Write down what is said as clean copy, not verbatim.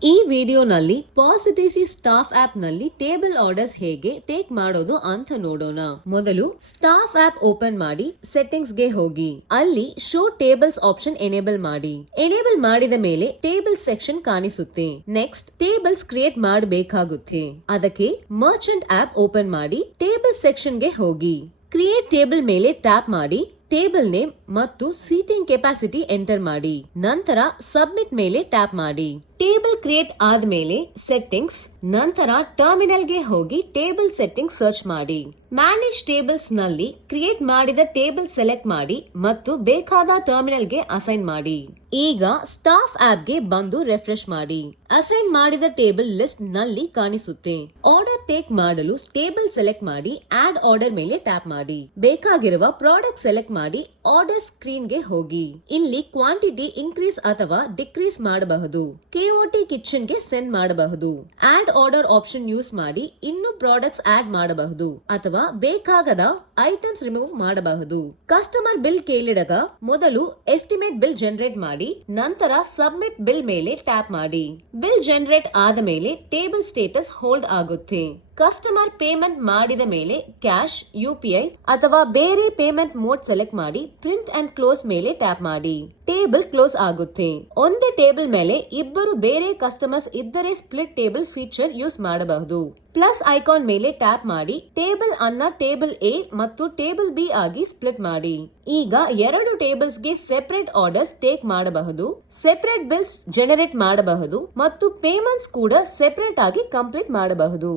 ಈ ವಿಡಿಯೋನಲ್ಲಿ ಪಾಸಿಟಿಸಿ staff app ನಲ್ಲಿ ಟೇಬಲ್ ಆರ್ಡರ್ಸ್ ಹೇಗೆ ಟೇಕ್ ಮಾಡೋದು ಅಂತ ನೋಡೋಣ. ಮೊದಲು ಸ್ಟಾಫ್ ಆಪ್ ಓಪನ್ ಮಾಡಿ ಸೆಟ್ಟಿಂಗ್ಸ್ ಗೆ ಹೋಗಿ ಅಲ್ಲಿ ಶೋ ಟೇಬಲ್ಸ್ ಆಪ್ಷನ್ ಎನೇಬಲ್ ಮಾಡಿ. ಎನೇಬಲ್ ಮಾಡಿದ ಮೇಲೆ ಟೇಬಲ್ ಸೆಕ್ಷನ್ ಕಾಣಿಸುತ್ತೆ. ನೆಕ್ಸ್ಟ್ ಟೇಬಲ್ಸ್ ಕ್ರಿಯೇಟ್ ಮಾಡಬೇಕಾಗುತ್ತೆ. ಅದಕ್ಕೆ ಮರ್ಚೆಂಟ್ ಆಪ್ ಓಪನ್ ಮಾಡಿ ಟೇಬಲ್ ಸೆಕ್ಷನ್ ಗೆ ಹೋಗಿ ಕ್ರಿಯೇಟ್ ಟೇಬಲ್ ಮೇಲೆ ಟ್ಯಾಪ್ ಮಾಡಿ ಟೇಬಲ್ ನೇಮ್ ಮತ್ತು ಸೀಟಿಂಗ್ ಕೆಪಾಸಿಟಿ ಎಂಟರ್ ಮಾಡಿ. ನಂತರ ಸಬ್ಮಿಟ್ ಮೇಲೆ ಟ್ಯಾಪ್ ಮಾಡಿ. ಟೇಬಲ್ ಕ್ರಿಯೇಟ್ ಆದ್ಮೇಲೆ ಸೆಟ್ಟಿಂಗ್ಸ್ ನಂತರ ಟರ್ಮಿನಲ್ ಗೆ ಹೋಗಿ ಟೇಬಲ್ ಸೆಟ್ಟಿಂಗ್ ಸರ್ಚ್ ಮಾಡಿ. ಮ್ಯಾನೇಜ್ ಟೇಬಲ್ಸ್ ನಲ್ಲಿ ಕ್ರಿಯೇಟ್ ಮಾಡಿದ ಟೇಬಲ್ ಸೆಲೆಕ್ಟ್ ಮಾಡಿ ಮತ್ತು ಬೇಕಾದ ಟರ್ಮಿನಲ್ ಗೆ ಅಸೈನ್ ಮಾಡಿ. ಈಗ ಸ್ಟಾಫ್ ಆಪ್ ಗೆ ಬಂದು ರಿಫ್ರೆಶ್ ಮಾಡಿ. ಅಸೈನ್ ಮಾಡಿದ ಟೇಬಲ್ ಲಿಸ್ಟ್ ನಲ್ಲಿ ಕಾಣಿಸುತ್ತೆ. ಆರ್ಡರ್ ಟೇಕ್ ಮಾಡಲು ಟೇಬಲ್ ಸೆಲೆಕ್ಟ್ ಮಾಡಿ ಆಡ್ ಆರ್ಡರ್ ಮೇಲೆ ಟ್ಯಾಪ್ ಮಾಡಿ. ಬೇಕಾಗಿರುವ ಪ್ರಾಡಕ್ಟ್ ಸೆಲೆಕ್ಟ್ ಮಾಡಿ ಆರ್ಡರ್ ಸ್ಕ್ರೀನ್ ಗೆ ಹೋಗಿ. ಇಲ್ಲಿ ಕ್ವಾಂಟಿಟಿ ಇನ್ಕ್ರೀಸ್ ಅಥವಾ ಡಿಕ್ರೀಸ್ ಮಾಡಬಹುದು. ಕೆಒಟಿ ಕಿಚನ್ ಗೆ ಸೆಂಡ್ ಮಾಡಬಹುದು. ಆಡ್ ಆರ್ಡರ್ ಆಪ್ಷನ್ ಯೂಸ್ ಮಾಡಿ ಇನ್ನೂ ಪ್ರಾಡಕ್ಟ್ಸ್ ಆಡ್ ಮಾಡಬಹುದು ಅಥವಾ ಬೇಕಾಗದ ಐಟಮ್ಸ್ ರಿಮೂವ್ ಮಾಡಬಹುದು. ಕಸ್ಟಮರ್ ಬಿಲ್ ಕೇಳಿದಾಗ ಮೊದಲು ಎಸ್ಟಿಮೇಟ್ ಬಿಲ್ ಜನರೇಟ್ ಮಾಡಿ ನಂತರ ಸಬ್ಮಿಟ್ ಬಿಲ್ ಮೇಲೆ ಟ್ಯಾಪ್ ಮಾಡಿ. ಬಿಲ್ ಜನರೇಟ್ ಆದ ಮೇಲೆ ಟೇಬಲ್ ಸ್ಟೇಟಸ್ ಹೋಲ್ಡ್ ಆಗುತ್ತೆ. ಕಸ್ಟಮರ್ ಪೇಮೆಂಟ್ ಮಾಡಿದ ಮೇಲೆ ಕ್ಯಾಶ್, ಯುಪಿಐ ಅಥವಾ ಬೇರೆ ಪೇಮೆಂಟ್ ಮೋಡ್ ಸೆಲೆಕ್ಟ್ ಮಾಡಿ ಪ್ರಿಂಟ್ ಅಂಡ್ ಕ್ಲೋಸ್ ಮೇಲೆ ಟ್ಯಾಪ್ ಮಾಡಿ. ಟೇಬಲ್ ಕ್ಲೋಸ್ ಆಗುತ್ತೆ. ಒಂದೇ ಟೇಬಲ್ ಮೇಲೆ ಇಬ್ಬರು ಬೇರೆ ಕಸ್ಟಮರ್ಸ್ ಇದ್ದರೆ ಸ್ಪ್ಲಿಟ್ ಟೇಬಲ್ ಫೀಚರ್ ಯೂಸ್ ಮಾಡಬಹುದು. ಪ್ಲಸ್ ಐಕಾನ್ ಮೇಲೆ ಟ್ಯಾಪ್ ಮಾಡಿ ಟೇಬಲ್ ಅನ್ನ ಟೇಬಲ್ ಎ ಮತ್ತು ಟೇಬಲ್ ಬಿ ಆಗಿ ಸ್ಪ್ಲಿಟ್ ಮಾಡಿ. ಈಗ ಎರಡು ಟೇಬಲ್ಸ್ ಗೆ ಸೆಪರೇಟ್ ಆರ್ಡರ್ಸ್ ಟೇಕ್ ಮಾಡಬಹುದು, ಸೆಪರೇಟ್ ಬಿಲ್ಸ್ ಜನರೇಟ್ ಮಾಡಬಹುದು ಮತ್ತು ಪೇಮೆಂಟ್ಸ್ ಕೂಡ ಸೆಪರೇಟ್ ಆಗಿ ಕಂಪ್ಲೀಟ್ ಮಾಡಬಹುದು.